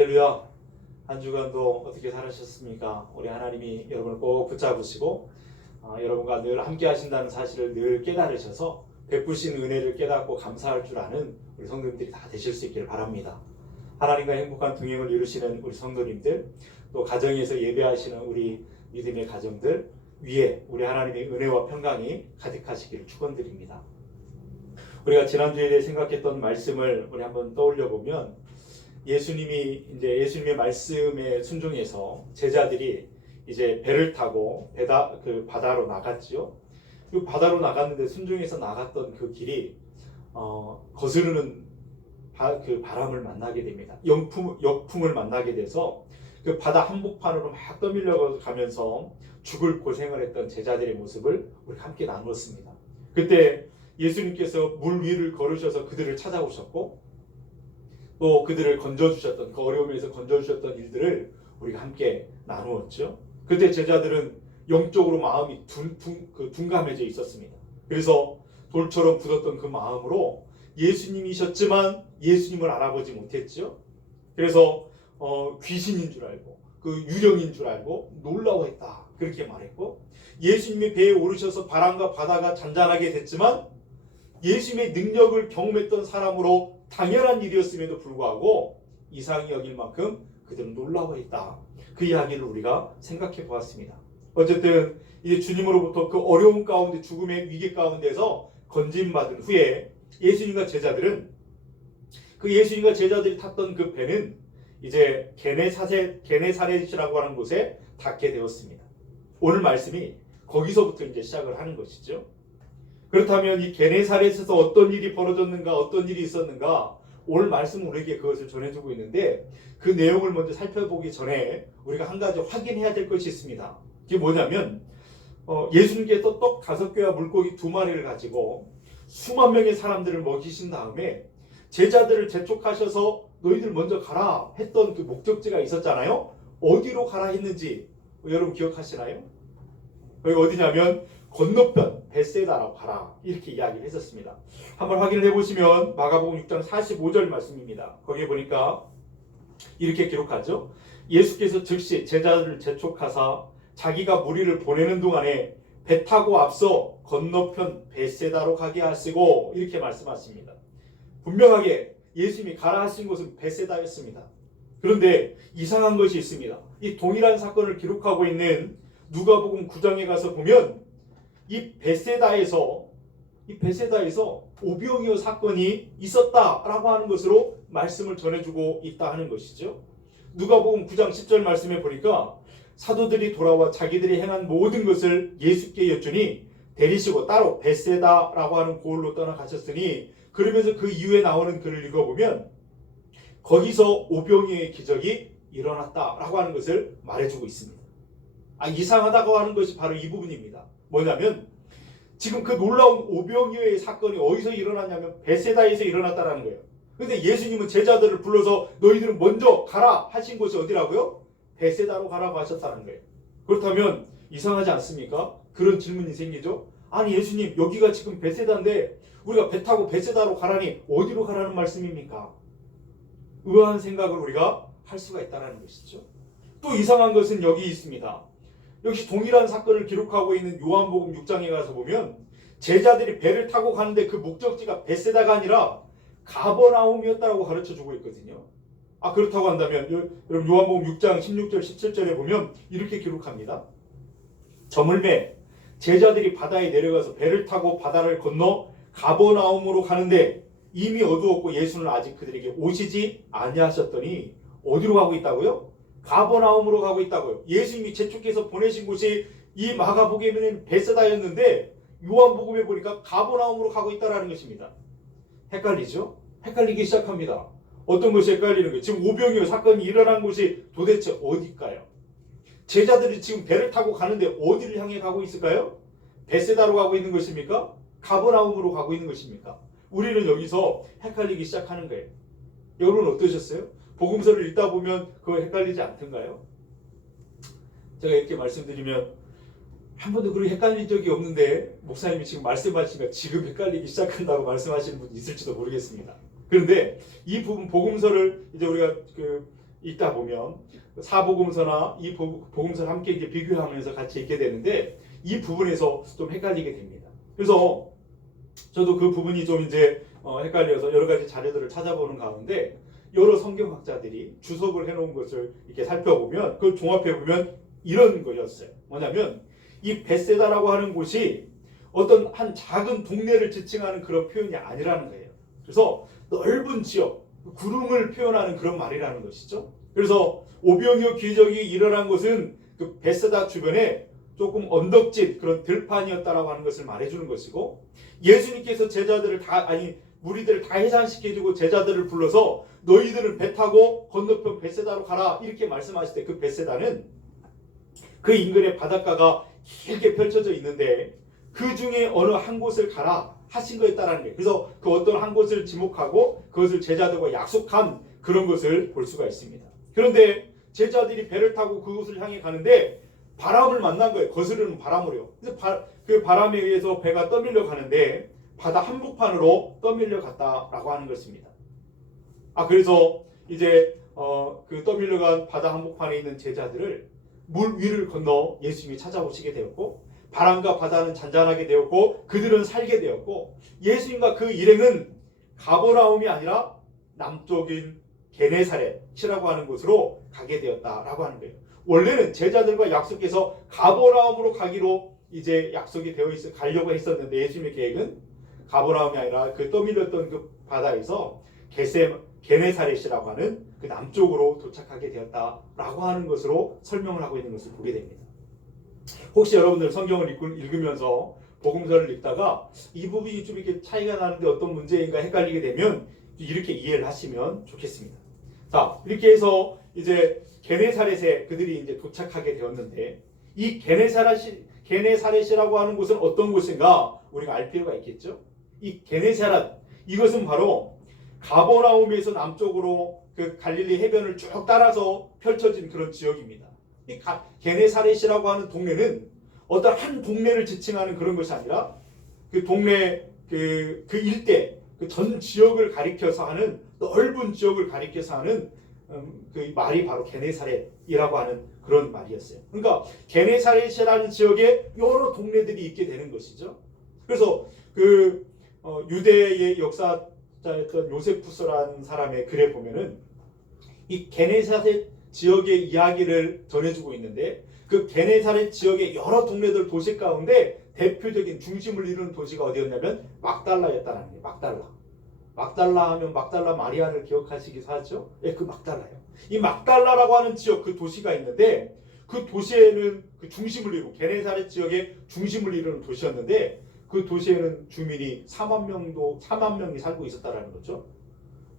할렐루야. 한 주간도 어떻게 살으셨습니까? 우리 하나님이 여러분을 꼭 붙잡으시고 여러분과 늘 함께 하신다는 사실을 늘 깨달으셔서 베푸신 은혜를 깨닫고 감사할 줄 아는 우리 성도님들이 다 되실 수 있기를 바랍니다. 하나님과 행복한 동행을 이루시는 우리 성도님들, 또 가정에서 예배하시는 우리 믿음의 가정들 위에 우리 하나님의 은혜와 평강이 가득하시기를 축원드립니다. 우리가 지난주에 생각했던 말씀을 우리 한번 떠올려 보면, 예수님의 말씀에 순종해서 제자들이 이제 배를 타고 바다로 나갔지요. 그 바다로 나갔는데 순종해서 나갔던 그 길이 거스르는 그 바람을 만나게 됩니다. 역풍을 만나게 돼서 그 바다 한복판으로 막 떠밀려 가면서 죽을 고생을 했던 제자들의 모습을 우리 함께 나누었습니다. 그때 예수님께서 물 위를 걸으셔서 그들을 찾아오셨고, 또 그들을 건져주셨던, 그 어려움에서 건져주셨던 일들을 우리가 함께 나누었죠. 그때 제자들은 영적으로 마음이 둔감해져 있었습니다. 그래서 돌처럼 굳었던 그 마음으로 예수님이셨지만 예수님을 알아보지 못했죠. 그래서 귀신인 줄 알고 그 유령인 줄 알고 놀라워했다, 그렇게 말했고, 예수님의 배에 오르셔서 바람과 바다가 잔잔하게 됐지만 예수님의 능력을 경험했던 사람으로 당연한 일이었음에도 불구하고 이상히 여길 만큼 그들은 놀라워했다. 그 이야기를 우리가 생각해 보았습니다. 어쨌든 이제 주님으로부터 그 어려움 가운데, 죽음의 위기 가운데서 건진받은 후에 예수님과 제자들이 탔던 그 배는 이제 게네사렛이라고 하는 곳에 닿게 되었습니다. 오늘 말씀이 거기서부터 이제 시작을 하는 것이죠. 그렇다면 이 게네사렛에서 어떤 일이 벌어졌는가, 어떤 일이 있었는가, 오늘 말씀은 우리에게 그것을 전해주고 있는데, 그 내용을 먼저 살펴보기 전에 우리가 한 가지 확인해야 될 것이 있습니다. 그게 뭐냐면, 예수님께서 떡 5개와 물고기 2마리를 가지고 수만 명의 사람들을 먹이신 다음에 제자들을 재촉하셔서 너희들 먼저 가라 했던 그 목적지가 있었잖아요. 어디로 가라 했는지 여러분 기억하시나요? 거기 어디냐면 건너편 벳세다라고 가라, 이렇게 이야기를 했었습니다. 한번 확인을 해보시면 마가복음 6장 45절 말씀입니다. 거기에 보니까 이렇게 기록하죠. 예수께서 즉시 제자들을 재촉하사 자기가 무리를 보내는 동안에 배 타고 앞서 건너편 벳세다로 가게 하시고, 이렇게 말씀하십니다. 분명하게 예수님이 가라 하신 곳은 벳세다였습니다. 그런데 이상한 것이 있습니다. 이 동일한 사건을 기록하고 있는 누가복음 9장에 가서 보면 이 벳세다에서 오병이어 사건이 있었다라고 하는 것으로 말씀을 전해주고 있다 하는 것이죠. 누가복음 9장 10절 말씀에 보니까 사도들이 돌아와 자기들이 행한 모든 것을 예수께 여쭈니 데리시고 따로 벳세다라고 하는 고을로 떠나가셨으니, 그러면서 그 이후에 나오는 글을 읽어보면 거기서 오병이어의 기적이 일어났다라고 하는 것을 말해주고 있습니다. 이상하다고 하는 것이 바로 이 부분입니다. 뭐냐면 지금 그 놀라운 오병이어의 사건이 어디서 일어났냐면 벳세다에서 일어났다라는 거예요. 그런데 예수님은 제자들을 불러서 너희들은 먼저 가라 하신 곳이 어디라고요? 벳세다로 가라고 하셨다는 거예요. 그렇다면 이상하지 않습니까? 그런 질문이 생기죠. 아니 예수님, 여기가 지금 벳세다인데 우리가 배 타고 벳세다로 가라니 어디로 가라는 말씀입니까? 의아한 생각을 우리가 할 수가 있다는 것이죠. 또 이상한 것은 여기 있습니다. 역시 동일한 사건을 기록하고 있는 요한복음 6장에 가서 보면 제자들이 배를 타고 가는데 그 목적지가 벳세다가 아니라 가버나움이었다고 가르쳐주고 있거든요. 그렇다고 한다면 여러분 요한복음 6장 16절 17절에 보면 이렇게 기록합니다. 저물매 제자들이 바다에 내려가서 배를 타고 바다를 건너 가버나움으로 가는데 이미 어두웠고 예수는 아직 그들에게 오시지 아니하셨더니, 어디로 가고 있다고요? 가버나움으로 가고 있다고요. 예수님이 재촉해서 보내신 곳이 이 마가복음에는 벳세다였는데 요한복음에 보니까 가버나움으로 가고 있다는 것입니다. 헷갈리죠? 헷갈리기 시작합니다. 어떤 것이 헷갈리는 거예요? 지금 오병이어 사건이 일어난 곳이 도대체 어디일까요? 제자들이 지금 배를 타고 가는데 어디를 향해 가고 있을까요? 벳세다로 가고 있는 것입니까? 가버나움으로 가고 있는 것입니까? 우리는 여기서 헷갈리기 시작하는 거예요. 여러분 어떠셨어요? 복음서를 읽다 보면 그거 헷갈리지 않던가요? 제가 이렇게 말씀드리면 한 번도 그렇게 헷갈린 적이 없는데 목사님이 지금 말씀하시니까 지금 헷갈리기 시작한다고 말씀하시는 분이 있을지도 모르겠습니다. 그런데 이 부분 복음서를 이제 우리가 읽다 보면 사복음서나 이 복음서를 함께 이제 비교하면서 같이 읽게 되는데 이 부분에서 좀 헷갈리게 됩니다. 그래서 저도 그 부분이 좀 이제 헷갈려서 여러 가지 자료들을 찾아보는 가운데 여러 성경학자들이 주석을 해놓은 것을 이렇게 살펴보면 그걸 종합해 보면 이런 거였어요. 뭐냐면 이 벳세다라고 하는 곳이 어떤 한 작은 동네를 지칭하는 그런 표현이 아니라는 거예요. 그래서 넓은 지역, 구름을 표현하는 그런 말이라는 것이죠. 그래서 오병이어 기적이 일어난 곳은 그 벳세다 주변에 조금 언덕집 그런 들판이었다라고 하는 것을 말해주는 것이고, 예수님께서 무리들을 다 해산시켜주고 제자들을 불러서 너희들은 배 타고 건너편 벳세다로 가라 이렇게 말씀하실 때 그 벳세다는 그 인근에 바닷가가 길게 펼쳐져 있는데 그 중에 어느 한 곳을 가라 하신 거였다라는 거예요. 그래서 그 어떤 한 곳을 지목하고 그것을 제자들과 약속한 그런 것을 볼 수가 있습니다. 그런데 제자들이 배를 타고 그곳을 향해 가는데 바람을 만난 거예요. 거스르는 바람으로요. 그래서 그 바람에 의해서 배가 떠밀려 가는데 바다 한복판으로 떠밀려 갔다라고 하는 것입니다. 그래서 이제 그 떠밀려간 바다 한복판에 있는 제자들을 물 위를 건너 예수님이 찾아오시게 되었고, 바람과 바다는 잔잔하게 되었고 그들은 살게 되었고, 예수님과 그 일행은 가버나움이 아니라 남쪽인 게네사렛이라고 하는 곳으로 가게 되었다라고 하는 거예요. 원래는 제자들과 약속해서 가버나움으로 가기로 이제 약속이 되어 가려고 했었는데 예수님의 계획은 가버나움이 아니라 그 떠밀렸던 그 바다에서 게네사렛이라고 하는 그 남쪽으로 도착하게 되었다라고 하는 것으로 설명을 하고 있는 것을 보게 됩니다. 혹시 여러분들 성경을 읽으면서 복음서를 읽다가 이 부분이 좀 이렇게 차이가 나는데 어떤 문제인가 헷갈리게 되면 이렇게 이해를 하시면 좋겠습니다. 자, 이렇게 해서 이제 게네사렛에 그들이 이제 도착하게 되었는데, 이 게네사렛이라고 하는 곳은 어떤 곳인가 우리가 알 필요가 있겠죠. 이 게네사렛, 이것은 바로 가버나움에서 남쪽으로 그 갈릴리 해변을 쭉 따라서 펼쳐진 그런 지역입니다. 이 게네사렛이라고 하는 동네는 어떤 한 동네를 지칭하는 그런 것이 아니라 그 동네 그 일대 그 전 지역을 가리켜서 하는, 넓은 지역을 가리켜서 하는 그 말이 바로 게네사렛이라고 하는 그런 말이었어요. 그러니까 게네사렛이라는 지역에 여러 동네들이 있게 되는 것이죠. 그래서 그 유대의 역사자였던 요세푸스라는 사람의 글에 보면은 이 게네사렛 지역의 이야기를 전해주고 있는데, 그 게네사렛 지역의 여러 동네들 도시 가운데 대표적인 중심을 이루는 도시가 어디였냐면 막달라였다는 거예요. 막달라 하면 막달라 마리아를 기억하시기도 하죠. 예, 그 막달라요. 이 막달라라고 하는 지역, 그 도시가 있는데 그 도시에는 그 중심을 이루고 게네사렛 지역의 중심을 이루는 도시였는데 그 도시에는 주민이 4만 명이 살고 있었다라는 거죠.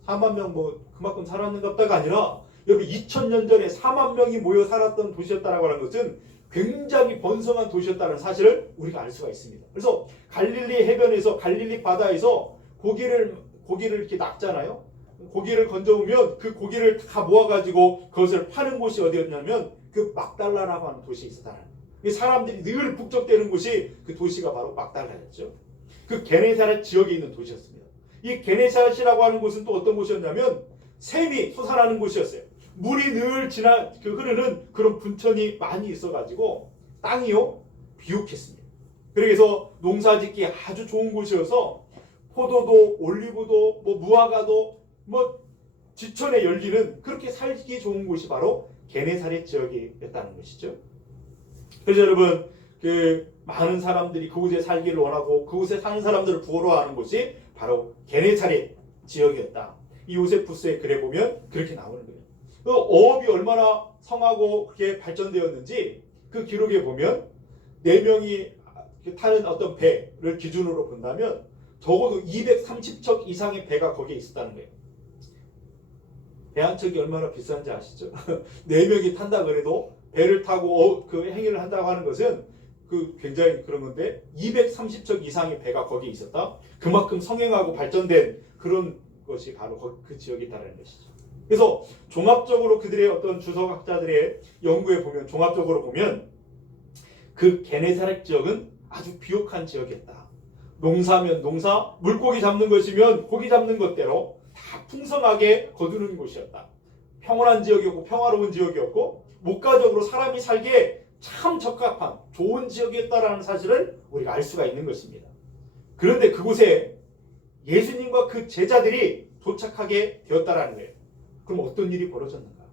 4만 명 뭐 그만큼 살았는가보다가 아니라 여기 2000년 전에 4만 명이 모여 살았던 도시였다라고 하는 것은 굉장히 번성한 도시였다는 사실을 우리가 알 수가 있습니다. 그래서 갈릴리 해변에서, 갈릴리 바다에서 고기를 이렇게 낚잖아요. 고기를 건져오면 그 고기를 다 모아가지고 그것을 파는 곳이 어디였냐면 그 막달라라고 하는 도시에 있었다는 거예요. 사람들이 늘 북적대는 곳이 그 도시가 바로 막달라였죠. 그 게네사렛 지역에 있는 도시였습니다. 이 게네사렛이라고 하는 곳은 또 어떤 곳이었냐면 샘이 솟아나는 곳이었어요. 물이 늘 흐르는 그런 분천이 많이 있어가지고 땅이요 비옥했습니다. 그래서 농사짓기 아주 좋은 곳이어서 포도도, 올리브도, 무화과도 지천에 열리는 그렇게 살기 좋은 곳이 바로 게네사렛 지역이었다는 것이죠. 그래서 여러분, 그 많은 사람들이 그곳에 살기를 원하고 그곳에 사는 사람들을 부러워하는 곳이 바로 게네사렛 지역이었다. 이 요세푸스의 글에 보면 그렇게 나오는 거예요. 그 어업이 얼마나 성하고 그게 발전되었는지 그 기록에 보면 4명이 타는 어떤 배를 기준으로 본다면 적어도 230척 이상의 배가 거기에 있었다는 거예요. 배 한 척이 얼마나 비싼지 아시죠? 4명이 탄다 그래도 배를 타고 그 행위를 한다고 하는 것은 그 굉장히 그런 건데 230척 이상의 배가 거기에 있었다. 그만큼 성행하고 발전된 그런 것이 바로 그 지역에 있다는 것이죠. 그래서 종합적으로 그들의 어떤 주석학자들의 연구에 보면, 종합적으로 보면 그 게네사렛 지역은 아주 비옥한 지역이었다. 농사면 농사, 물고기 잡는 것이면 고기 잡는 것대로 다 풍성하게 거두는 곳이었다. 평온한 지역이었고 평화로운 지역이었고 목가적으로 사람이 살기에 참 적합한 좋은 지역이었다라는 사실을 우리가 알 수가 있는 것입니다. 그런데 그곳에 예수님과 그 제자들이 도착하게 되었다라는 거예요. 그럼 어떤 일이 벌어졌는가?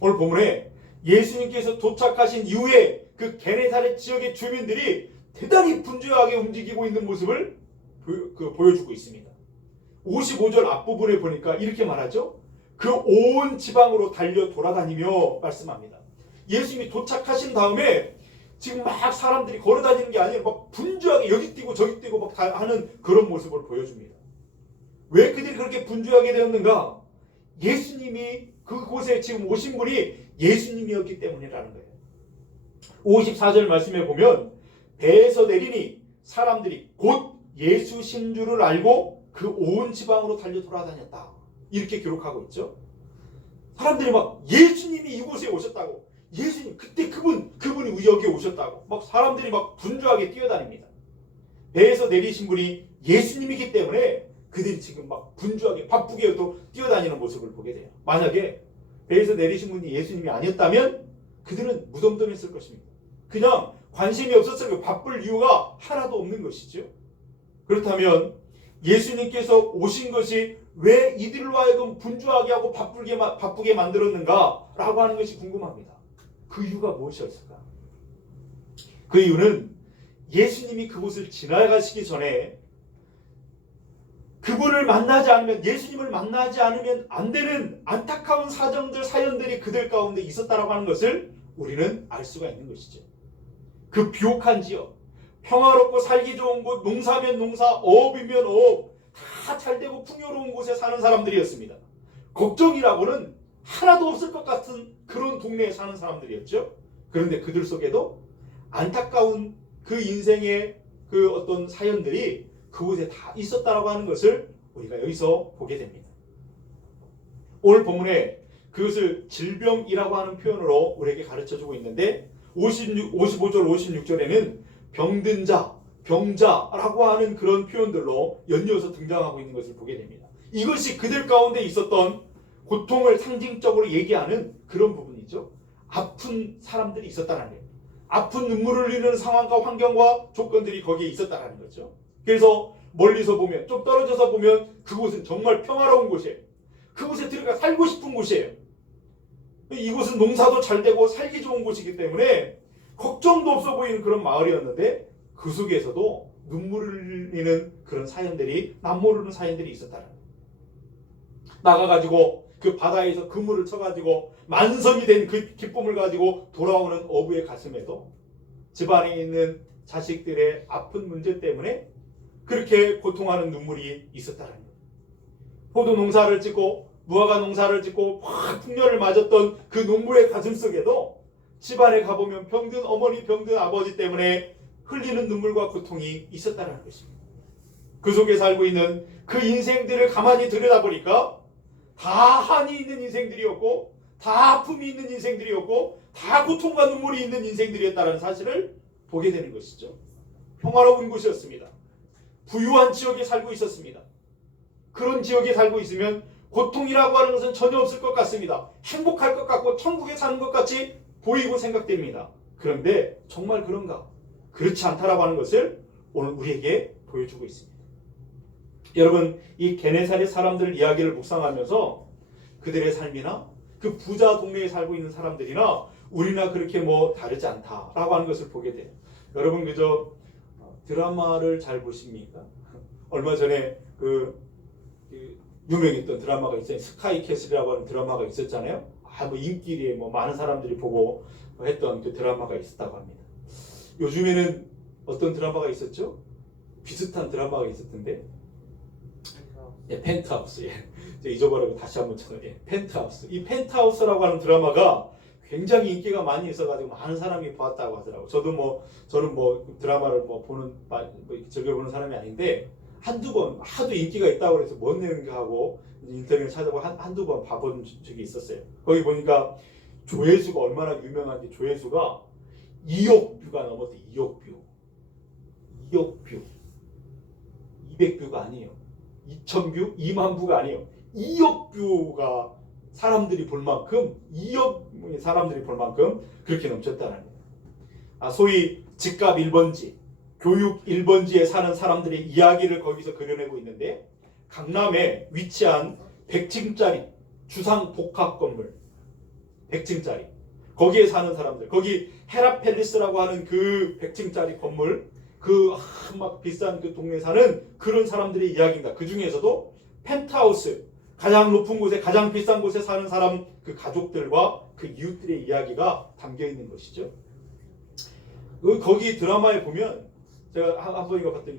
오늘 본문에 예수님께서 도착하신 이후에 그 게네사렛 지역의 주민들이 대단히 분주하게 움직이고 있는 모습을 보여주고 있습니다. 55절 앞부분에 보니까 이렇게 말하죠. 그 온 지방으로 달려 돌아다니며 말씀합니다. 예수님이 도착하신 다음에 지금 막 사람들이 걸어다니는 게 아니라 막 분주하게 여기 뛰고 저기 뛰고 막 다 하는 그런 모습을 보여줍니다. 왜 그들이 그렇게 분주하게 되었는가? 예수님이 그곳에 지금 오신 분이 예수님이었기 때문이라는 거예요. 54절 말씀에 보면 배에서 내리니 사람들이 곧 예수신 줄을 알고 그 온 지방으로 달려 돌아다녔다. 이렇게 기록하고 있죠. 사람들이 막 예수님이 이곳에 오셨다고, 예수님 그때 그분이 여기에 오셨다고 막 사람들이 막 분주하게 뛰어다닙니다. 배에서 내리신 분이 예수님이기 때문에 그들이 지금 막 분주하게 바쁘게 또 뛰어다니는 모습을 보게 돼요. 만약에 배에서 내리신 분이 예수님이 아니었다면 그들은 무덤덤했을 것입니다. 그냥 관심이 없었을 거예요. 바쁠 이유가 하나도 없는 것이죠. 그렇다면 예수님께서 오신 것이 왜 이들로 하여금 분주하게 하고 바쁘게 만들었는가라고 하는 것이 궁금합니다. 그 이유가 무엇이었을까? 그 이유는 예수님이 그곳을 지나가시기 전에 그분을 만나지 않으면, 예수님을 만나지 않으면 안 되는 안타까운 사연들이 그들 가운데 있었다라고 하는 것을 우리는 알 수가 있는 것이죠. 그 비옥한 지역, 평화롭고 살기 좋은 곳, 농사면 농사, 어업이면 어업, 다 잘되고 풍요로운 곳에 사는 사람들이었습니다. 걱정이라고는 하나도 없을 것 같은 그런 동네에 사는 사람들이었죠. 그런데 그들 속에도 안타까운 그 인생의 그 어떤 사연들이 그곳에 다 있었다라고 하는 것을 우리가 여기서 보게 됩니다. 오늘 본문에 그것을 질병이라고 하는 표현으로 우리에게 가르쳐주고 있는데 55절 56절에는 병든 자, 병자라고 하는 그런 표현들로 연이어서 등장하고 있는 것을 보게 됩니다. 이것이 그들 가운데 있었던 고통을 상징적으로 얘기하는 그런 부분이죠. 아픈 사람들이 있었다는 거예요. 아픈 눈물을 흘리는 상황과 환경과 조건들이 거기에 있었다는 거죠. 그래서 멀리서 보면, 좀 떨어져서 보면 그곳은 정말 평화로운 곳이에요. 그곳에 들어가 살고 싶은 곳이에요. 이곳은 농사도 잘 되고 살기 좋은 곳이기 때문에 걱정도 없어 보이는 그런 마을이었는데 그 속에서도 눈물을 흘리는 그런 사연들이, 남모르는 사연들이 있었다는 거예요. 나가가지고 그 바다에서 그물을 쳐가지고 만성이 된 그 기쁨을 가지고 돌아오는 어부의 가슴에도 집안에 있는 자식들의 아픈 문제 때문에 그렇게 고통하는 눈물이 있었다는 거예요. 포도 농사를 짓고 무화과 농사를 짓고 막 풍년을 맞았던 그 농부의 가슴 속에도 집안에 가보면 병든 어머니, 병든 아버지 때문에 흘리는 눈물과 고통이 있었다는 것입니다. 그 속에 살고 있는 그 인생들을 가만히 들여다보니까 다 한이 있는 인생들이었고, 다 아픔이 있는 인생들이었고, 다 고통과 눈물이 있는 인생들이었다는 사실을 보게 되는 것이죠. 평화로운 곳이었습니다. 부유한 지역에 살고 있었습니다. 그런 지역에 살고 있으면 고통이라고 하는 것은 전혀 없을 것 같습니다. 행복할 것 같고 천국에 사는 것 같이 보이고 생각됩니다. 그런데 정말 그런가? 그렇지 않다라고 하는 것을 오늘 우리에게 보여주고 있습니다. 여러분, 이 게네사렛 사람들 이야기를 묵상하면서 그들의 삶이나 그 부자 동네에 살고 있는 사람들이나 우리나 그렇게 뭐 다르지 않다라고 하는 것을 보게 돼요. 여러분 그저 드라마를 잘 보십니까? 얼마 전에 그 유명했던 드라마가 있어요. 스카이캐슬이라고 하는 드라마가 있었잖아요. 뭐 인기리에 뭐 많은 사람들이 보고 했던 그 드라마가 있었다고 합니다. 요즘에는 어떤 드라마가 있었죠? 비슷한 드라마가 있었던데. 예, 펜트하우스. 예. 잊어버리고 다시 한번 찾아요. 예, 펜트하우스. 이 펜트하우스라고 하는 드라마가 굉장히 인기가 많이 있어가지고 많은 사람이 보았다고 하더라고. 저는 드라마를 즐겨보는 사람이 아닌데 한두 번 하도 인기가 있다고 해서 뭔 내용인가 하고 인터넷 찾아보고 한두 번 봐본 적이 있었어요. 거기 보니까 조회수가 얼마나 유명한지, 조회수가 2억 뷰가 넘었대. 2억 뷰. 2억 뷰. 200뷰가 아니에요. 2,000뷰? 2만 뷰가 아니에요. 2억 뷰가 사람들이 볼 만큼 2억 명의 사람들이 볼 만큼 그렇게 넘쳤다는 거예요. 소위 집값 1번지, 교육 1번지에 사는 사람들의 이야기를 거기서 그려내고 있는데 강남에 위치한 100층짜리 주상 복합 건물 100층짜리 거기에 사는 사람들 거기 헤라펠리스라고 하는 그 100층짜리 건물 그 막 비싼 그 동네에 사는 그런 사람들의 이야기입니다. 그 중에서도 펜트하우스 가장 높은 곳에 가장 비싼 곳에 사는 사람 그 가족들과 그 이웃들의 이야기가 담겨 있는 것이죠. 거기 드라마에 보면 제가 한번 이거 봤더니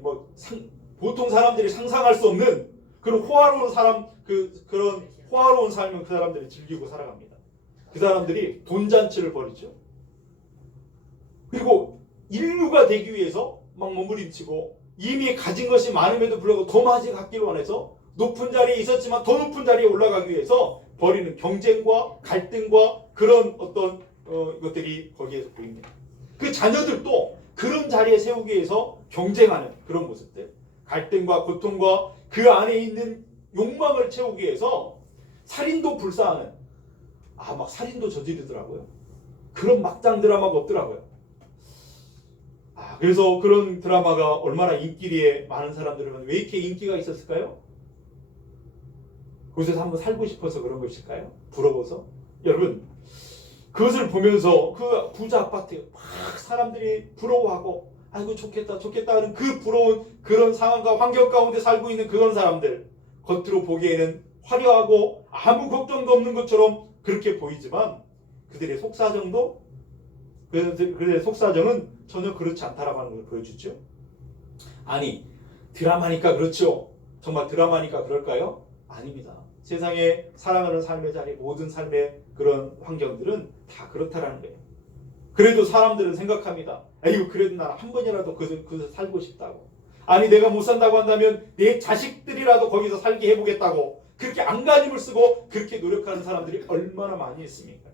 보통 사람들이 상상할 수 없는 그런 호화로운 사람 그런 호화로운 삶을 그 사람들이 즐기고 살아갑니다. 그 사람들이 돈잔치를 벌이죠. 그리고 인류가 되기 위해서 막 몸부림치고 이미 가진 것이 많음에도 불구하고 더 많이 갖기를 원해서 높은 자리에 있었지만 더 높은 자리에 올라가기 위해서 벌이는 경쟁과 갈등과 그런 어떤 것들이 거기에서 보입니다. 그 자녀들도 그런 자리에 세우기 위해서 경쟁하는 그런 모습들, 갈등과 고통과 그 안에 있는 욕망을 채우기 위해서 살인도 불사하는 막 살인도 저지르더라고요. 그런 막장 드라마가 없더라고요. 그래서 그런 드라마가 얼마나 인기리에 많은 사람들은 왜 이렇게 인기가 있었을까요? 그곳에서 한번 살고 싶어서 그런 것일까요? 부러워서? 여러분 그것을 보면서 그 부자 아파트 막 사람들이 부러워하고 아이고 좋겠다 좋겠다 하는 그 부러운 그런 상황과 환경 가운데 살고 있는 그런 사람들 겉으로 보기에는 화려하고 아무 걱정도 없는 것처럼 그렇게 보이지만 그들의 속사정은 전혀 그렇지 않다라고 하는 걸 보여주죠. 아니 드라마니까 그렇죠. 정말 드라마니까 그럴까요? 아닙니다. 세상에 사랑하는 삶의 자리 모든 삶의 그런 환경들은 다 그렇다라는 거예요. 그래도 사람들은 생각합니다. 아이고 그래도 난 한 번이라도 그곳에 살고 싶다고. 아니 내가 못 산다고 한다면 내 자식들이라도 거기서 살게 해보겠다고 그렇게 안간힘을 쓰고 그렇게 노력하는 사람들이 얼마나 많이 있습니까?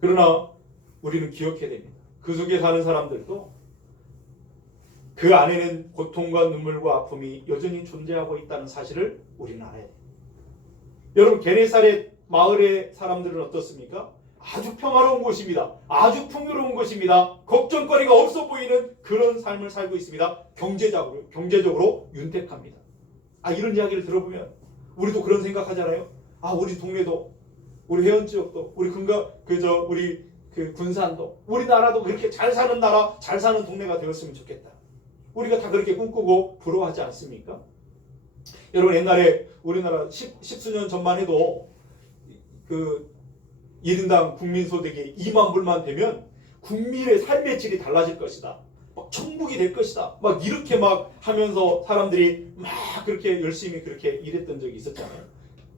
그러나 우리는 기억해야 됩니다. 그 속에 사는 사람들도 그 안에는 고통과 눈물과 아픔이 여전히 존재하고 있다는 사실을 우리는 알아야 돼요. 여러분 게네사렛 마을의 사람들은 어떻습니까? 아주 평화로운 곳입니다. 아주 풍요로운 곳입니다. 걱정거리가 없어 보이는 그런 삶을 살고 있습니다. 경제적으로 윤택합니다. 이런 이야기를 들어보면 우리도 그런 생각하잖아요. 우리 동네도 우리 해안지역도 우리 우리 군산도 우리나라도 그렇게 잘 사는 나라 잘 사는 동네가 되었으면 좋겠다. 우리가 다 그렇게 꿈꾸고 부러워하지 않습니까? 여러분 옛날에 우리나라 십수년 전만 해도 그 1인당 국민소득이 2만 불만 되면 국민의 삶의 질이 달라질 것이다. 막 천국이 될 것이다. 막 이렇게 막 하면서 사람들이 막 그렇게 열심히 그렇게 일했던 적이 있었잖아요.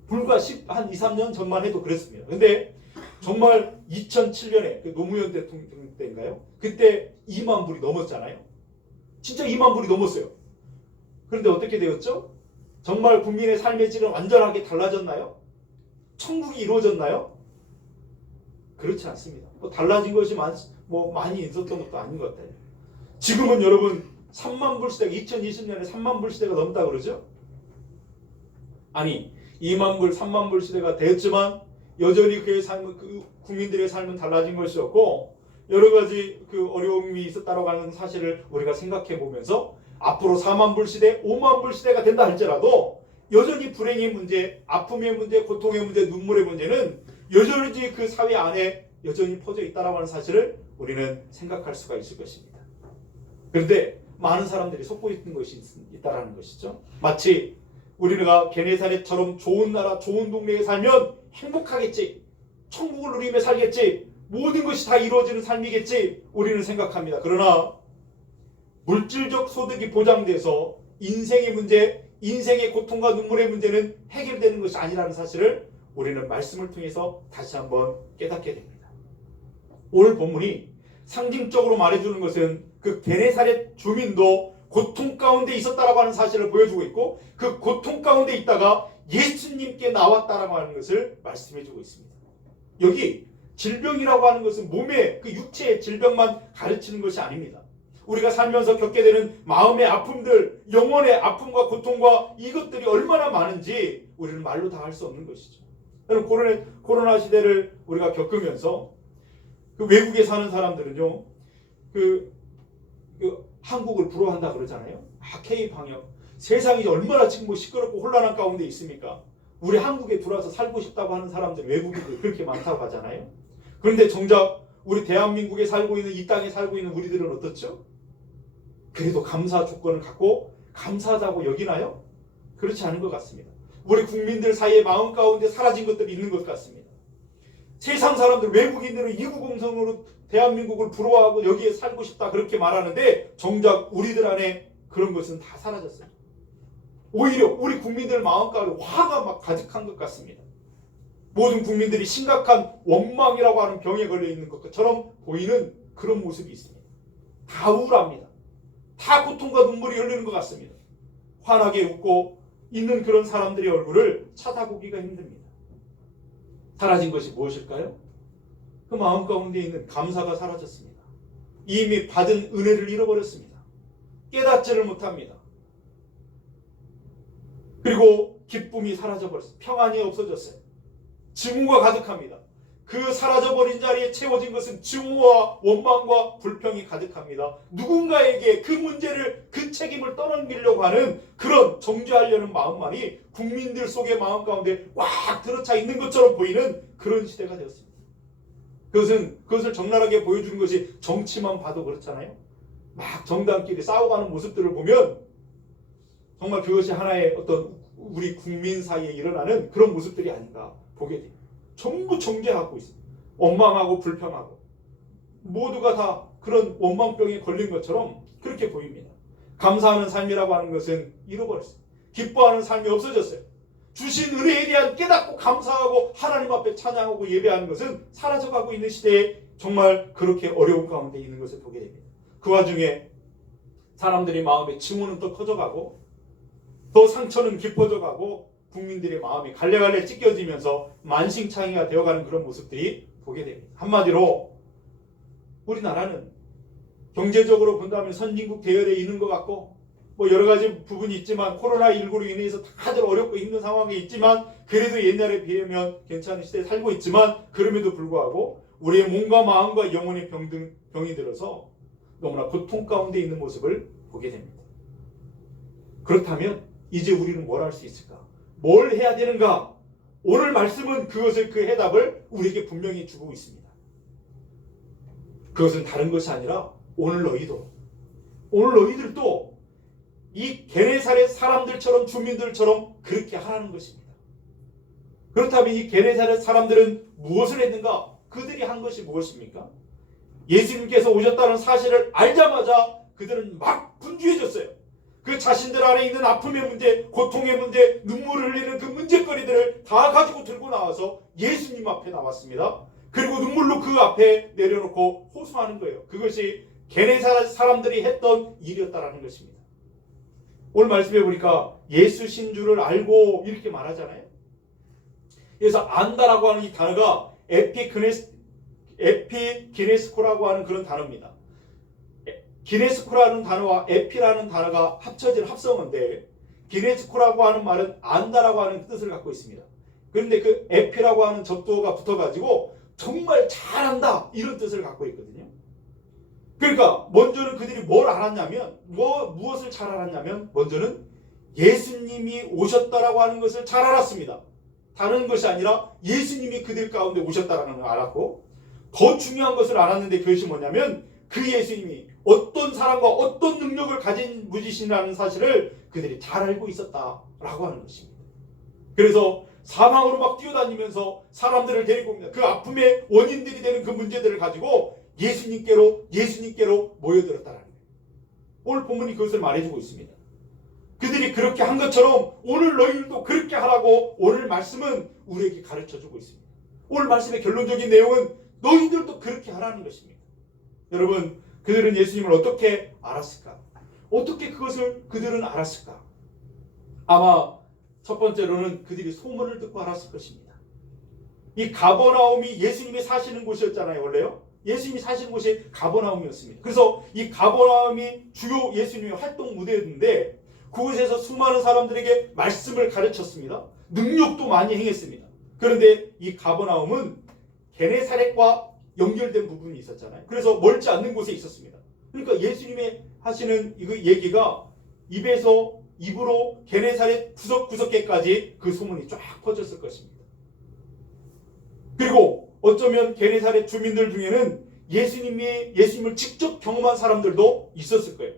불과 한 2, 3년 전만 해도 그랬습니다. 근데 정말 2007년에 그 노무현 대통령 때인가요? 그때 2만 불이 넘었잖아요. 진짜 2만 불이 넘었어요. 그런데 어떻게 되었죠? 정말 국민의 삶의 질은 완전하게 달라졌나요? 천국이 이루어졌나요? 그렇지 않습니다. 달라진 것이 많이 있었던 것도 아닌 것 같아요. 지금은 여러분 3만 불 시대가 2020년에 3만 불 시대가 넘다 그러죠? 아니 2만 불, 3만 불 시대가 되었지만 여전히 그의 삶은 국민들의 삶은 달라진 것이었고 여러 가지 어려움이 있었다고 하는 사실을 우리가 생각해 보면서 앞으로 4만 불 시대, 5만 불 시대가 된다 할지라도 여전히 불행의 문제, 아픔의 문제, 고통의 문제, 눈물의 문제는 여전히 그 사회 안에 여전히 퍼져 있다라고 하는 사실을 우리는 생각할 수가 있을 것입니다. 그런데 많은 사람들이 속고 있는 것이 있다라는 것이죠. 마치 우리가 게네사렛처럼 좋은 나라, 좋은 동네에 살면 행복하겠지, 천국을 누리며 살겠지, 모든 것이 다 이루어지는 삶이겠지 우리는 생각합니다. 그러나 물질적 소득이 보장돼서 인생의 문제, 인생의 고통과 눈물의 문제는 해결되는 것이 아니라는 사실을 우리는 말씀을 통해서 다시 한번 깨닫게 됩니다. 오늘 본문이 상징적으로 말해주는 것은 그 게네사렛 주민도 고통 가운데 있었다라고 하는 사실을 보여주고 있고 그 고통 가운데 있다가 예수님께 나왔다라고 하는 것을 말씀해주고 있습니다. 여기 질병이라고 하는 것은 몸의 그 육체의 질병만 가르치는 것이 아닙니다. 우리가 살면서 겪게 되는 마음의 아픔들, 영혼의 아픔과 고통과 이것들이 얼마나 많은지 우리는 말로 다 할 수 없는 것이죠. 여러분, 코로나 시대를 우리가 겪으면서 그 외국에 사는 사람들은요, 그 한국을 부러워한다 그러잖아요. K 방역. 세상이 얼마나 지금 뭐 시끄럽고 혼란한 가운데 있습니까? 우리 한국에 들어와서 살고 싶다고 하는 사람들, 외국인들 그렇게 많다고 하잖아요. 그런데 정작 우리 대한민국에 살고 있는, 이 땅에 살고 있는 우리들은 어떻죠? 그래도 감사 조건을 갖고 감사하다고 여기나요? 그렇지 않은 것 같습니다. 우리 국민들 사이에 마음 가운데 사라진 것들이 있는 것 같습니다. 세상 사람들, 외국인들은 이구공성으로 대한민국을 부러워하고 여기에 살고 싶다 그렇게 말하는데 정작 우리들 안에 그런 것은 다 사라졌어요. 오히려 우리 국민들 마음 가운데 화가 막 가득한 것 같습니다. 모든 국민들이 심각한 원망이라고 하는 병에 걸려 있는 것처럼 보이는 그런 모습이 있습니다. 다 우울합니다. 다 고통과 눈물이 흘리는 것 같습니다. 환하게 웃고 있는 그런 사람들의 얼굴을 찾아보기가 힘듭니다. 사라진 것이 무엇일까요? 그 마음 가운데 있는 감사가 사라졌습니다. 이미 받은 은혜를 잃어버렸습니다. 깨닫지를 못합니다. 그리고 기쁨이 사라져버렸어요. 평안이 없어졌어요. 증오가 가득합니다. 그 사라져버린 자리에 채워진 것은 증오와 원망과 불평이 가득합니다. 누군가에게 그 문제를, 그 책임을 떠넘기려고 하는 그런 정죄하려는 마음만이 국민들 속의 마음 가운데 꽉 들어차 있는 것처럼 보이는 그런 시대가 되었습니다. 그것을 적나라하게 보여주는 것이 정치만 봐도 그렇잖아요. 막 정당끼리 싸워가는 모습들을 보면 정말 그것이 하나의 어떤 우리 국민 사이에 일어나는 그런 모습들이 아닌가 보게 됩니다. 전부 정죄하고 있습니다. 원망하고 불평하고 모두가 다 그런 원망병에 걸린 것처럼 그렇게 보입니다. 감사하는 삶이라고 하는 것은 잃어버렸어요. 기뻐하는 삶이 없어졌어요. 주신 은혜에 대한 깨닫고 감사하고 하나님 앞에 찬양하고 예배하는 것은 사라져가고 있는 시대에 정말 그렇게 어려운 가운데 있는 것을 보게 됩니다. 그 와중에 사람들의 마음에 증오는 또 커져가고 또 상처는 깊어져가고 국민들의 마음이 갈래갈래 찢겨지면서 만신창이가 되어가는 그런 모습들이 보게 됩니다. 한마디로 우리나라는 경제적으로 본다면 선진국 대열에 있는 것 같고 뭐 여러 가지 부분이 있지만 코로나19로 인해서 다들 어렵고 힘든 상황에 있지만 그래도 옛날에 비하면 괜찮은 시대에 살고 있지만 그럼에도 불구하고 우리의 몸과 마음과 영혼의 병이 들어서 너무나 고통 가운데 있는 모습을 보게 됩니다. 그렇다면 이제 우리는 뭘 할 수 있을까? 뭘 해야 되는가? 오늘 말씀은 그 해답을 우리에게 분명히 주고 있습니다. 그것은 다른 것이 아니라 오늘 너희들도 이 게네사렛 사람들처럼 주민들처럼 그렇게 하라는 것입니다. 그렇다면 이 게네사렛 사람들은 무엇을 했는가? 그들이 한 것이 무엇입니까? 예수님께서 오셨다는 사실을 알자마자 그들은 막 분주해졌어요. 그 자신들 안에 있는 아픔의 문제, 고통의 문제, 눈물을 흘리는 그 문제거리들을 다 가지고 들고 나와서 예수님 앞에 나왔습니다. 그리고 눈물로 그 앞에 내려놓고 호소하는 거예요. 그것이 게네사렛 사람들이 했던 일이었다라는 것입니다. 오늘 말씀해 보니까 예수신 줄을 알고 이렇게 말하잖아요. 그래서 안다라고 하는 이 단어가 에피기네스코라고 하는 그런 단어입니다. 기네스코라는 단어와 에피라는 단어가 합쳐진 합성어인데 기네스코라고 하는 말은 안다라고 하는 뜻을 갖고 있습니다. 그런데 그 에피라고 하는 접두어가 붙어가지고 정말 잘한다 이런 뜻을 갖고 있거든요. 그러니까 먼저는 그들이 뭘 알았냐면 무엇을 잘 알았냐면 먼저는 예수님이 오셨다라고 하는 것을 잘 알았습니다. 다른 것이 아니라 예수님이 그들 가운데 오셨다라는 걸 알았고 더 중요한 것을 알았는데 그것이 뭐냐면 그 예수님이 어떤 사람과 어떤 능력을 가진 분이시라는 사실을 그들이 잘 알고 있었다라고 하는 것입니다. 그래서 사방으로 막 뛰어다니면서 사람들을 데리고 옵니다. 그 아픔의 원인들이 되는 그 문제들을 가지고 예수님께로 모여들었다라는 거예요. 오늘 본문이 그것을 말해주고 있습니다. 그들이 그렇게 한 것처럼 오늘 너희들도 그렇게 하라고 오늘 말씀은 우리에게 가르쳐주고 있습니다. 오늘 말씀의 결론적인 내용은 너희들도 그렇게 하라는 것입니다. 여러분, 그들은 예수님을 어떻게 알았을까? 어떻게 그것을 그들은 알았을까? 아마 첫 번째로는 그들이 소문을 듣고 알았을 것입니다. 이 가버나움이 예수님이 사시는 곳이었잖아요, 원래요. 예수님이 사시는 곳이 가버나움이었습니다. 그래서 이 가버나움이 주요 예수님의 활동 무대였는데 그곳에서 수많은 사람들에게 말씀을 가르쳤습니다. 능력도 많이 행했습니다. 그런데 이 가버나움은 게네사렛과 연결된 부분이 있었잖아요. 그래서 멀지 않는 곳에 있었습니다. 그러니까 예수님의 하시는 이 얘기가 입에서 입으로 게네사렛 구석구석에까지 그 소문이 쫙 퍼졌을 것입니다. 그리고 어쩌면 게네사렛 주민들 중에는 예수님을 직접 경험한 사람들도 있었을 거예요.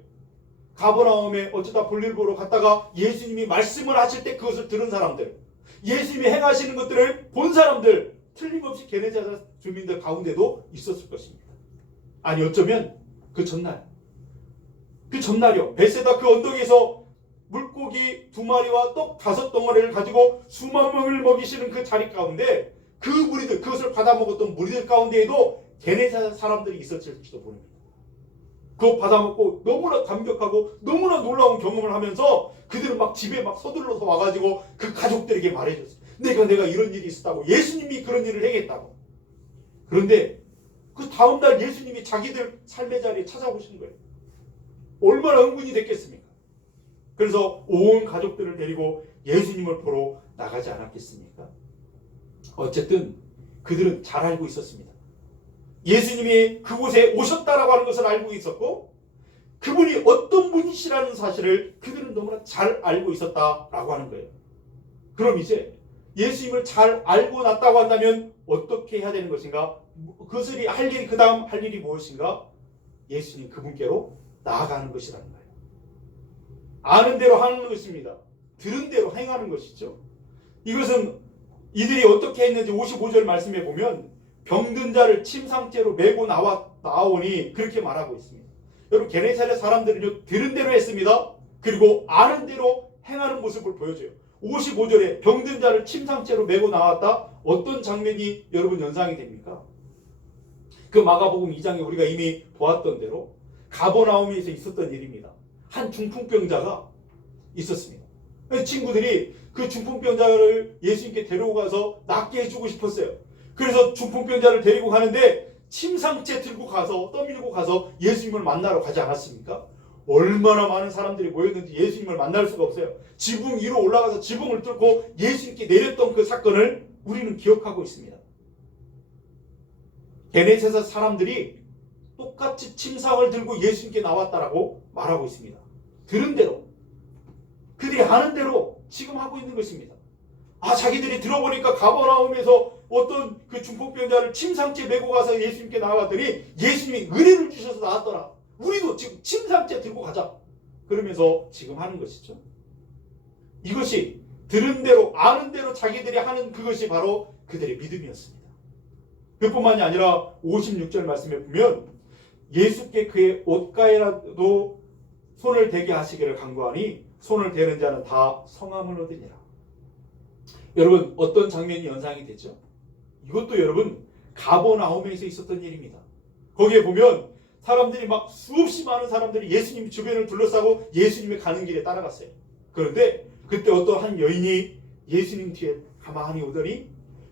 가버나움에 어쩌다 볼일 보러 갔다가 예수님이 말씀을 하실 때 그것을 들은 사람들, 예수님이 행하시는 것들을 본 사람들, 틀림없이 게네사렛 주민들 가운데도 있었을 것입니다. 아니 어쩌면 그 전날이요. 베세다 그 언덕에서 물고기 2마리와 떡 5덩어리를 가지고 수만 명을 먹이시는 그 자리 가운데 그 무리들, 그것을 받아먹었던 무리들 가운데에도 게네사렛 사람들이 있었을지도 모릅니다. 그거 받아먹고 너무나 감격하고 너무나 놀라운 경험을 하면서 그들은 막 집에 막 서둘러서 와가지고 그 가족들에게 말해줬어요. 내가 이런 일이 있었다고. 예수님이 그런 일을 행했다고. 그런데 그 다음날 예수님이 자기들 삶의 자리에 찾아오신 거예요. 얼마나 흥분이 됐겠습니까? 그래서 온 가족들을 데리고 예수님을 보러 나가지 않았겠습니까? 어쨌든 그들은 잘 알고 있었습니다. 예수님이 그곳에 오셨다라고 하는 것을 알고 있었고 그분이 어떤 분이시라는 사실을 그들은 너무나 잘 알고 있었다라고 하는 거예요. 그럼 이제 예수님을 잘 알고 났다고 한다면 어떻게 해야 되는 것인가? 그것을 할 일이 그 다음 할 일이 무엇인가? 예수님 그분께로 나아가는 것이라는 거예요. 아는 대로 하는 것입니다. 들은 대로 행하는 것이죠. 이것은 이들이 어떻게 했는지 55절 말씀에 보면 병든 자를 침상째로 메고 나오니 그렇게 말하고 있습니다. 여러분 게네사렛 사람들은 들은 대로 했습니다. 그리고 아는 대로 행하는 모습을 보여줘요. 55절에 병든 자를 침상째로 메고 나왔다. 어떤 장면이 여러분 연상이 됩니까? 그 마가복음 2장에 우리가 이미 보았던 대로 가버나움에서 있었던 일입니다. 한 중풍병자가 있었습니다. 친구들이 그 중풍병자를 예수님께 데리고 가서 낫게 해주고 싶었어요. 그래서 중풍병자를 데리고 가는데 침상째 들고 가서 떠밀고 가서 예수님을 만나러 가지 않았습니까? 얼마나 많은 사람들이 모였는지 예수님을 만날 수가 없어요. 지붕 위로 올라가서 지붕을 뚫고 예수님께 내렸던 그 사건을 우리는 기억하고 있습니다. 게네사렛 사람들이 똑같이 침상을 들고 예수님께 나왔다라고 말하고 있습니다. 들은 대로, 그들이 아는 대로 지금 하고 있는 것입니다. 자기들이 들어보니까 가버나움에서 어떤 그 중풍병자를 침상째 메고 가서 예수님께 나왔더니 예수님이 은혜를 주셔서 나왔더라. 우리도 지금 침상째 들고 가자. 그러면서 지금 하는 것이죠. 이것이 들은 대로 아는 대로 자기들이 하는 그것이 바로 그들의 믿음이었습니다. 그뿐만이 아니라 56절 말씀에 보면 예수께 그의 옷가에라도 손을 대게 하시기를 간구하니 손을 대는 자는 다 성함을 얻으니라. 여러분 어떤 장면이 연상이 되죠? 이것도 여러분 가버나움에서 있었던 일입니다. 거기에 보면 사람들이 막 수없이 많은 사람들이 예수님 주변을 둘러싸고 예수님의 가는 길에 따라갔어요. 그런데 그때 어떤 한 여인이 예수님 뒤에 가만히 오더니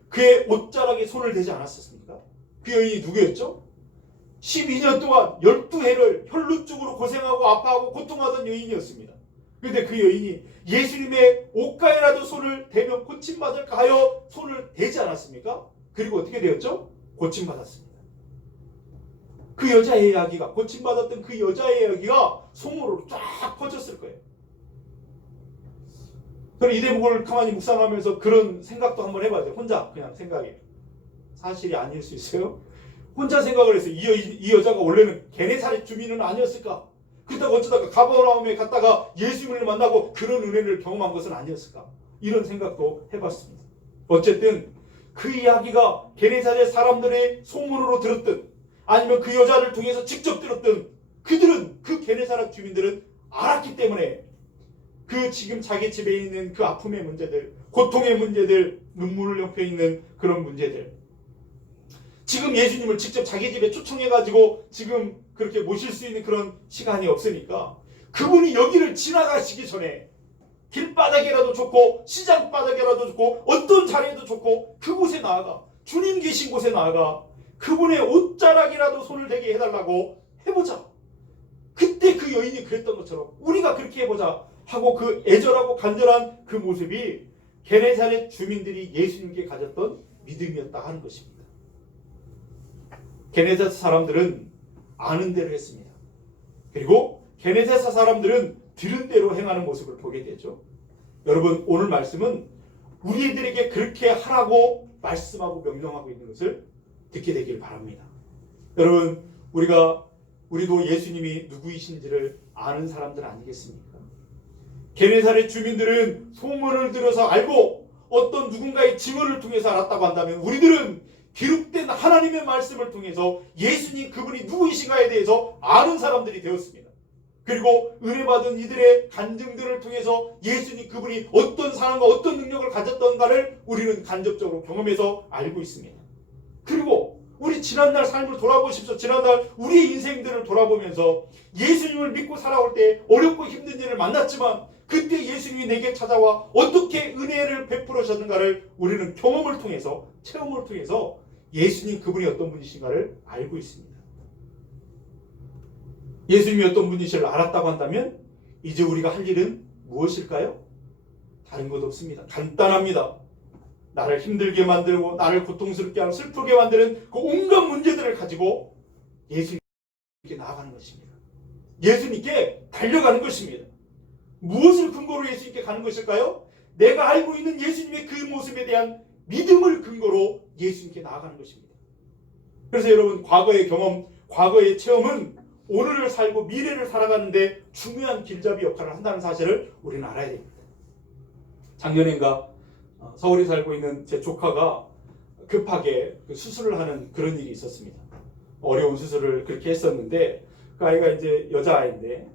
그의 옷자락에 손을 대지 않았었습니까? 그 여인이 누구였죠? 12년 동안 12해를 혈루증으로 고생하고 아파하고 고통하던 여인이었습니다. 그런데 그 여인이 예수님의 옷가에라도 손을 대면 고침받을까 하여 손을 대지 않았습니까? 그리고 어떻게 되었죠? 고침받았습니다. 그 여자의 이야기가, 고침받았던 그 여자의 이야기가 소문으로 쫙 퍼졌을 거예요. 그럼 이 대목을 가만히 묵상하면서 그런 생각도 한번 해봐야 돼요. 혼자 그냥 생각이. 사실이 아닐 수 있어요. 혼자 생각을 해서 이 여자가 원래는 게네사렛 주민은 아니었을까? 그렇다고 어쩌다가 가버나움에 갔다가 예수님을 만나고 그런 은혜를 경험한 것은 아니었을까? 이런 생각도 해봤습니다. 어쨌든 그 이야기가 게네사렛 사람들의 소문으로 들었든 아니면 그 여자를 통해서 직접 들었든 그들은 그 게네사렛 주민들은 알았기 때문에 그 지금 자기 집에 있는 그 아픔의 문제들, 고통의 문제들, 눈물을 옆에 있는 그런 문제들, 지금 예수님을 직접 자기 집에 초청해가지고 지금 그렇게 모실 수 있는 그런 시간이 없으니까 그분이 여기를 지나가시기 전에 길바닥이라도 좋고 시장바닥이라도 좋고 어떤 자리에도 좋고 그곳에 나아가 주님 계신 곳에 나아가 그분의 옷자락이라도 손을 대게 해달라고 해보자. 그때 그 여인이 그랬던 것처럼 우리가 그렇게 해보자 하고 그 애절하고 간절한 그 모습이 게네사렛 주민들이 예수님께 가졌던 믿음이었다 하는 것입니다. 게네사렛 사람들은 아는 대로 했습니다. 그리고 게네사렛 사람들은 들은 대로 행하는 모습을 보게 되죠. 여러분, 오늘 말씀은 우리들에게 그렇게 하라고 말씀하고 명령하고 있는 것을 듣게 되길 바랍니다. 여러분, 우리도 예수님이 누구이신지를 아는 사람들 아니겠습니까? 게네사렛 주민들은 소문을 들어서 알고 어떤 누군가의 증언을 통해서 알았다고 한다면, 우리들은 기록된 하나님의 말씀을 통해서 예수님 그분이 누구이신가에 대해서 아는 사람들이 되었습니다. 그리고 은혜 받은 이들의 간증들을 통해서 예수님 그분이 어떤 사랑과 어떤 능력을 가졌던가를 우리는 간접적으로 경험해서 알고 있습니다. 그리고 우리 지난날 삶을 돌아보십시오. 지난날 우리의 인생들을 돌아보면서 예수님을 믿고 살아올 때 어렵고 힘든 일을 만났지만 그때 예수님이 내게 찾아와 어떻게 은혜를 베풀어 주셨는가를 우리는 경험을 통해서, 체험을 통해서 예수님 그분이 어떤 분이신가를 알고 있습니다. 예수님이 어떤 분이신지를 알았다고 한다면 이제 우리가 할 일은 무엇일까요? 다른 것 없습니다. 간단합니다. 나를 힘들게 만들고 나를 고통스럽게 하고 슬프게 만드는 그 온갖 문제들을 가지고 예수님께 나아가는 것입니다. 예수님께 달려가는 것입니다. 무엇을 근거로 예수님께 가는 것일까요? 내가 알고 있는 예수님의 그 모습에 대한 믿음을 근거로 예수님께 나아가는 것입니다. 그래서 여러분, 과거의 경험, 과거의 체험은 오늘을 살고 미래를 살아가는데 중요한 길잡이 역할을 한다는 사실을 우리는 알아야 됩니다. 작년인가 서울에 살고 있는 제 조카가 급하게 수술을 하는 그런 일이 있었습니다. 어려운 수술을 그렇게 했었는데 그 아이가 이제 여자아이인데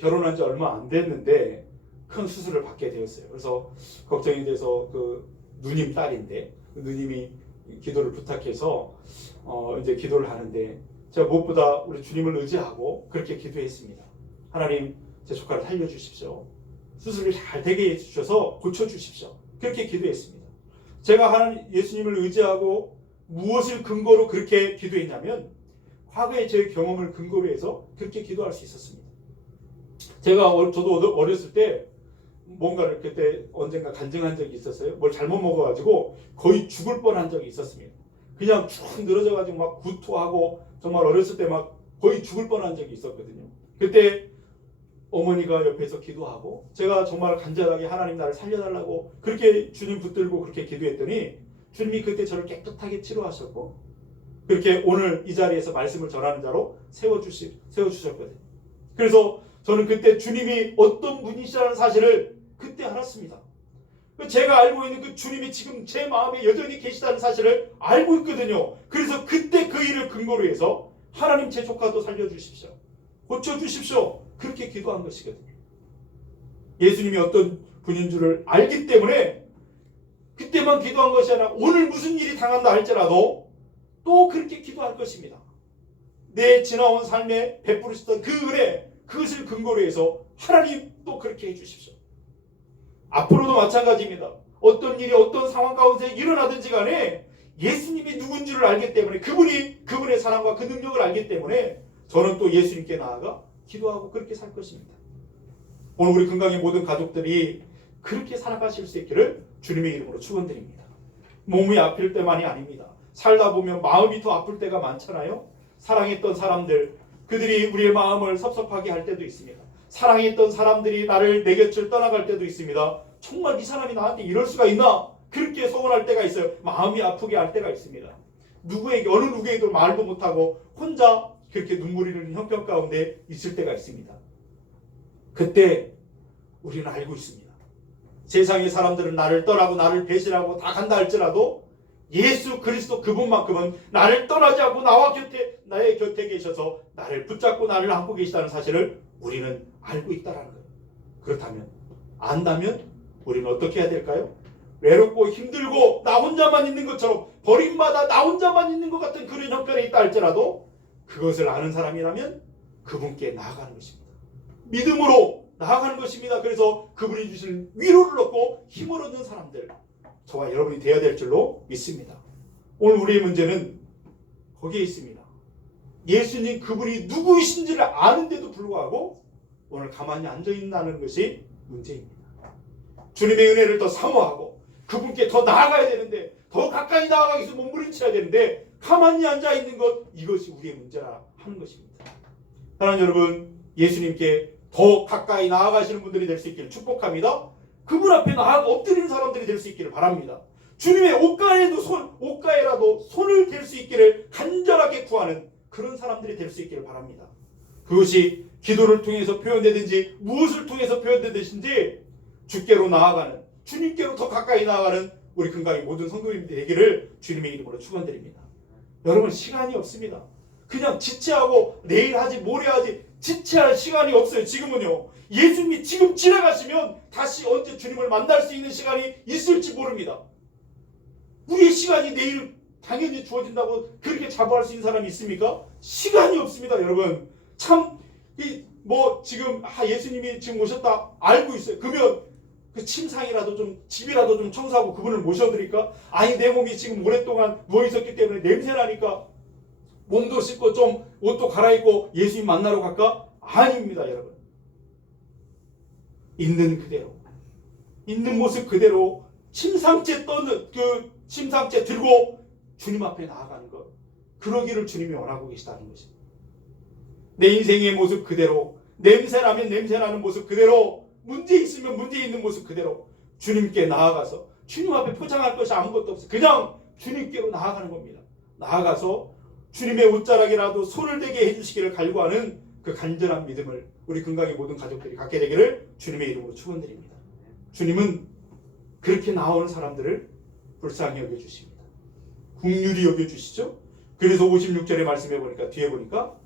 결혼한 지 얼마 안 됐는데 큰 수술을 받게 되었어요. 그래서 걱정이 돼서 그 누님 딸인데 그 누님이 기도를 부탁해서 이제 기도를 하는데 제가 무엇보다 우리 주님을 의지하고 그렇게 기도했습니다. 하나님, 제 조카를 살려주십시오. 수술을 잘 되게 해주셔서 고쳐주십시오. 그렇게 기도했습니다. 제가 하나님 예수님을 의지하고 무엇을 근거로 그렇게 기도했냐면 과거의 제 경험을 근거로 해서 그렇게 기도할 수 있었습니다. 저도 어렸을 때 뭔가를 그때 언젠가 간증한 적이 있었어요. 뭘 잘못 먹어가지고 거의 죽을 뻔한 적이 있었습니다. 그냥 쭉 늘어져가지고 막 구토하고 정말 어렸을 때 막 거의 죽을 뻔한 적이 있었거든요. 그때 어머니가 옆에서 기도하고 제가 정말 간절하게 하나님 나를 살려달라고 그렇게 주님 붙들고 그렇게 기도했더니 주님이 그때 저를 깨끗하게 치료하셨고 그렇게 오늘 이 자리에서 말씀을 전하는 자로 세워주셨거든요. 그래서 저는 그때 주님이 어떤 분이시라는 사실을 그때 알았습니다. 제가 알고 있는 그 주님이 지금 제 마음에 여전히 계시다는 사실을 알고 있거든요. 그래서 그때 그 일을 근거로 해서 하나님 제 조카도 살려주십시오. 고쳐주십시오. 그렇게 기도한 것이거든요. 예수님이 어떤 분인 줄을 알기 때문에 그때만 기도한 것이 아니라 오늘 무슨 일이 당한다 할지라도 또 그렇게 기도할 것입니다. 내 지나온 삶에 베푸셨던 그 은혜, 그것을 근거로 해서 하나님 또 그렇게 해주십시오. 앞으로도 마찬가지입니다. 어떤 일이 어떤 상황 가운데 일어나든지 간에 예수님이 누군지를 알기 때문에 그분의 사랑과 그 능력을 알기 때문에 저는 또 예수님께 나아가 기도하고 그렇게 살 것입니다. 오늘 우리 건강의 모든 가족들이 그렇게 살아가실 수 있기를 주님의 이름으로 축원드립니다. 몸이 아플 때만이 아닙니다. 살다 보면 마음이 더 아플 때가 많잖아요. 사랑했던 사람들, 그들이 우리의 마음을 섭섭하게 할 때도 있습니다. 사랑했던 사람들이 내 곁을 떠나갈 때도 있습니다. 정말 이 사람이 나한테 이럴 수가 있나? 그렇게 서운할 때가 있어요. 마음이 아프게 할 때가 있습니다. 어느 누구에게도 말도 못하고 혼자 그렇게 눈물이 흐르는 형편 가운데 있을 때가 있습니다. 그때 우리는 알고 있습니다. 세상의 사람들은 나를 떠나고 나를 배신하고 다 간다 할지라도 예수 그리스도 그분만큼은 나를 떠나지 않고 나의 곁에 계셔서 나를 붙잡고 나를 안고 계시다는 사실을 우리는 알고 있다는 거예요. 그렇다면, 안다면 우리는 어떻게 해야 될까요? 외롭고 힘들고 나 혼자만 있는 것처럼 버림받아 나 혼자만 있는 것 같은 그런 형편에 있다 할지라도 그것을 아는 사람이라면 그분께 나아가는 것입니다. 믿음으로 나아가는 것입니다. 그래서 그분이 주신 위로를 얻고 힘을 얻는 사람들, 저와 여러분이 되어야 될 줄로 믿습니다. 오늘 우리의 문제는 거기에 있습니다. 예수님 그분이 누구이신지를 아는데도 불구하고 오늘 가만히 앉아있다는 것이 문제입니다. 주님의 은혜를 더 사모하고 그분께 더 나아가야 되는데, 더 가까이 나아가기 위해서 몸부림쳐야 되는데 가만히 앉아 있는 것, 이것이 우리의 문제라 하는 것입니다. 사랑하는 여러분, 예수님께 더 가까이 나아가시는 분들이 될 수 있기를 축복합니다. 그분 앞에 나아가 엎드리는 사람들이 될 수 있기를 바랍니다. 주님의 옷가에라도 손을 댈 수 있기를 간절하게 구하는 그런 사람들이 될 수 있기를 바랍니다. 그것이 기도를 통해서 표현되든지 무엇을 통해서 표현되든지 주께로 나아가는, 주님께로 더 가까이 나아가는 우리 금강의 모든 성도님들 되기를 주님의 이름으로 축원드립니다. 여러분, 시간이 없습니다. 그냥 지체하고 내일 하지 모레 하지 지체할 시간이 없어요. 지금은요. 예수님이 지금 지나가시면 다시 언제 주님을 만날 수 있는 시간이 있을지 모릅니다. 우리의 시간이 내일 당연히 주어진다고 그렇게 자부할 수 있는 사람이 있습니까? 시간이 없습니다. 여러분, 참 지금 예수님이 지금 오셨다 알고 있어요. 그러면 그 침상이라도 좀, 집이라도 좀 청소하고 그분을 모셔드릴까? 아니, 내 몸이 지금 오랫동안 누워 있었기 때문에 냄새나니까 몸도 씻고 좀 옷도 갈아입고 예수님 만나러 갈까? 아닙니다, 여러분. 있는 그대로, 있는 모습 그대로 침상째 들고 주님 앞에 나아가는 것, 그러기를 주님이 원하고 계시다는 것입니다. 내 인생의 모습 그대로, 냄새나면 냄새나는 모습 그대로, 문제 있으면 문제 있는 모습 그대로 주님께 나아가서, 주님 앞에 포장할 것이 아무것도 없어요. 그냥 주님께로 나아가는 겁니다. 나아가서 주님의 옷자락이라도 손을 대게 해주시기를 갈구하는 그 간절한 믿음을 우리 금강의 모든 가족들이 갖게 되기를 주님의 이름으로 축원드립니다. 주님은 그렇게 나오는 사람들을 불쌍히 여겨주십니다. 긍휼히 여겨주시죠. 그래서 56절의 말씀에 보니까, 뒤에 보니까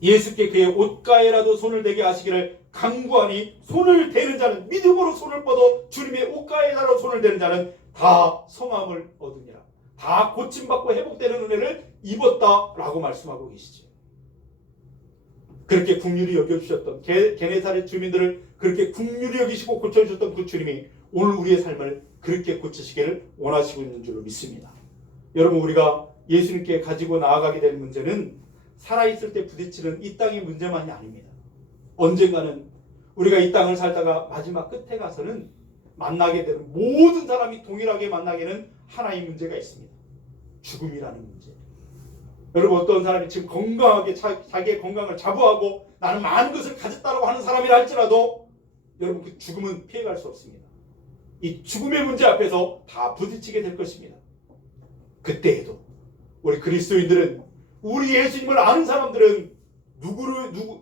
예수께 그의 옷가에라도 손을 대게 하시기를 간구하니 손을 대는 자는, 믿음으로 손을 뻗어 주님의 옷가에라도 손을 대는 자는 다 성함을 얻으니라. 다 고침받고 회복되는 은혜를 입었다라고 말씀하고 계시죠. 그렇게 긍휼히 여겨주셨던 게네사렛 주민들을 그렇게 긍휼히 여기시고 고쳐주셨던 그 주님이 오늘 우리의 삶을 그렇게 고치시기를 원하시고 있는 줄로 믿습니다. 여러분, 우리가 예수님께 가지고 나아가게 될 문제는 살아있을 때 부딪히는 이 땅의 문제만이 아닙니다. 언젠가는 우리가 이 땅을 살다가 마지막 끝에 가서는 만나게 되는, 모든 사람이 동일하게 만나게 되는 하나의 문제가 있습니다. 죽음이라는 문제. 여러분, 어떤 사람이 지금 건강하게 자기의 건강을 자부하고 나는 많은 것을 가졌다고 하는 사람이라 할지라도 여러분, 그 죽음은 피해갈 수 없습니다. 이 죽음의 문제 앞에서 다 부딪히게 될 것입니다. 그때에도 우리 그리스도인들은, 우리 예수님을 아는 사람들은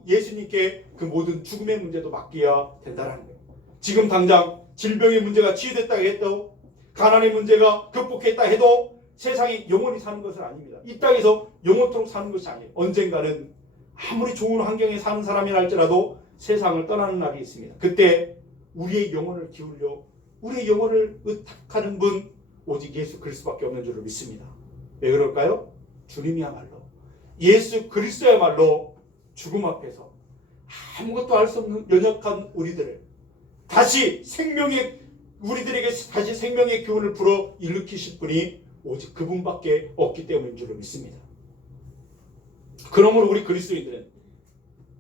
예수님께 그 모든 죽음의 문제도 맡겨야 된다는 거예요. 지금 당장 질병의 문제가 치유됐다 해도, 가난의 문제가 극복했다 해도 세상에 영원히 사는 것은 아닙니다. 이 땅에서 영원토록 사는 것이 아니에요. 언젠가는 아무리 좋은 환경에 사는 사람이라 할지라도 세상을 떠나는 날이 있습니다. 그때 우리의 영혼을 기울여 우리의 영혼을 의탁하는 분, 오직 예수 그리스도밖에 없는 줄을 믿습니다. 왜 그럴까요? 주님이야말로, 예수 그리스도야말로 죽음 앞에서 아무것도 알 수 없는 연약한 우리들을 우리들에게 다시 생명의 기운을 불어 일으키실 분이 오직 그분밖에 없기 때문인 줄을 믿습니다. 그러므로 우리 그리스도인들은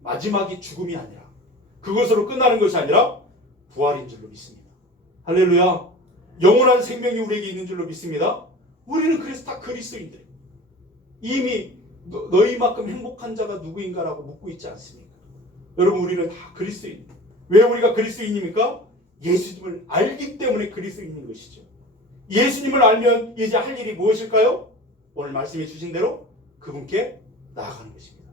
마지막이 죽음이 아니라, 그것으로 끝나는 것이 아니라 부활인 줄로 믿습니다. 할렐루야. 영원한 생명이 우리에게 있는 줄로 믿습니다. 우리는 그래서 다 그리스도인들, 이미 너희만큼 행복한 자가 누구인가라고 묻고 있지 않습니까? 여러분, 우리는 다 그리스도인. 왜 우리가 그리스도인입니까? 예수님을 알기 때문에 그리스도인인 것이죠. 예수님을 알면 이제 할 일이 무엇일까요? 오늘 말씀해 주신 대로 그분께 나아가는 것입니다.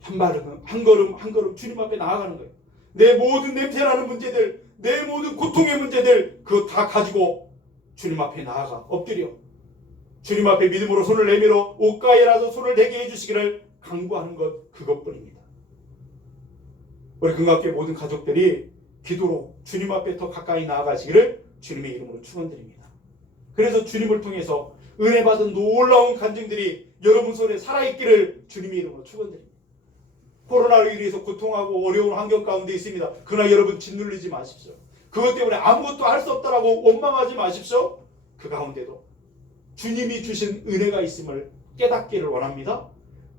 한 걸음 주님 앞에 나아가는 거예요. 내 모든 냄새나는 문제들, 내 모든 고통의 문제들, 그거 다 가지고 주님 앞에 나아가 엎드려 주님 앞에 믿음으로 손을 내밀어 옷가에라도 손을 대게 해주시기를 간구하는 것, 그것뿐입니다. 우리 금강교회 모든 가족들이 기도로 주님 앞에 더 가까이 나아가시기를 주님의 이름으로 축원드립니다. 그래서 주님을 통해서 은혜 받은 놀라운 간증들이 여러분 손에 살아있기를 주님의 이름으로 축원드립니다. 코로나로 인해서 고통하고 어려운 환경 가운데 있습니다. 그러나 여러분, 짓눌리지 마십시오. 그것 때문에 아무것도 할 수 없다라고 원망하지 마십시오. 그 가운데도 주님이 주신 은혜가 있음을 깨닫기를 원합니다.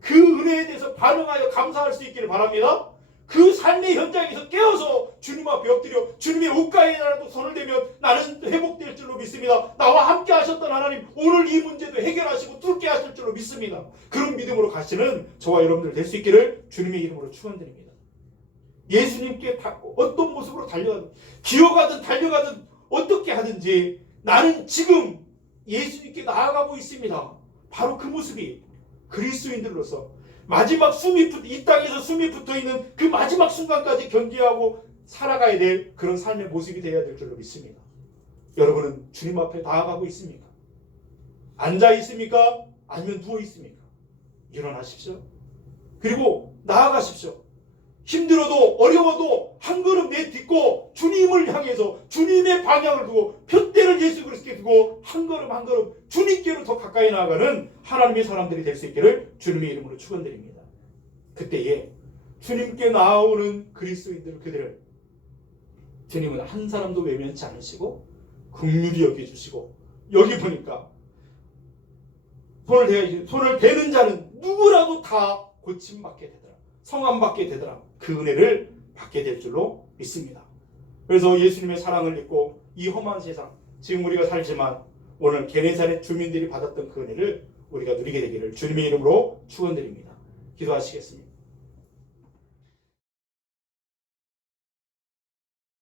그 은혜에 대해서 반응하여 감사할 수 있기를 바랍니다. 그 삶의 현장에서 깨어서 주님 앞에 엎드려 주님의 옷가에라도 손을 대면 나는 회복될 줄로 믿습니다. 나와 함께 하셨던 하나님 오늘 이 문제도 해결하시고 뚫게 하실 줄로 믿습니다. 그런 믿음으로 가시는 저와 여러분들 될 수 있기를 주님의 이름으로 축원드립니다. 예수님께 어떤 모습으로 달려가든 기어가든 달려가든 어떻게 하든지 나는 지금 예수님께 나아가고 있습니다. 바로 그 모습이 그리스도인들로서 마지막 이 땅에서 숨이 붙어있는 그 마지막 순간까지 견디하고 살아가야 될 그런 삶의 모습이 되어야 될 줄로 믿습니다. 여러분은 주님 앞에 나아가고 있습니까? 앉아 있습니까? 아니면 누워 있습니까? 일어나십시오. 그리고 나아가십시오. 힘들어도 어려워도 한 걸음 내딛고 주님을 향해서 주님의 방향을 두고 푯대를 예수 그리스도께 두고 한 걸음 한 걸음 주님께로 더 가까이 나아가는 하나님의 사람들이 될 수 있기를 주님의 이름으로 축원드립니다. 그때에 주님께 나아오는 그리스도인들 그들을 주님은 한 사람도 외면치 않으시고 긍휼히 여겨주시고 여기 보니까 손을 대는 자는 누구라도 다 고침받게 되더라. 성함받게 되더라. 그 은혜를 받게 될 줄로 믿습니다. 그래서 예수님의 사랑을 믿고 이 험한 세상 지금 우리가 살지만 오늘 게네사렛 주민들이 받았던 그 은혜를 우리가 누리게 되기를 주님의 이름으로 축원드립니다. 기도하시겠습니다.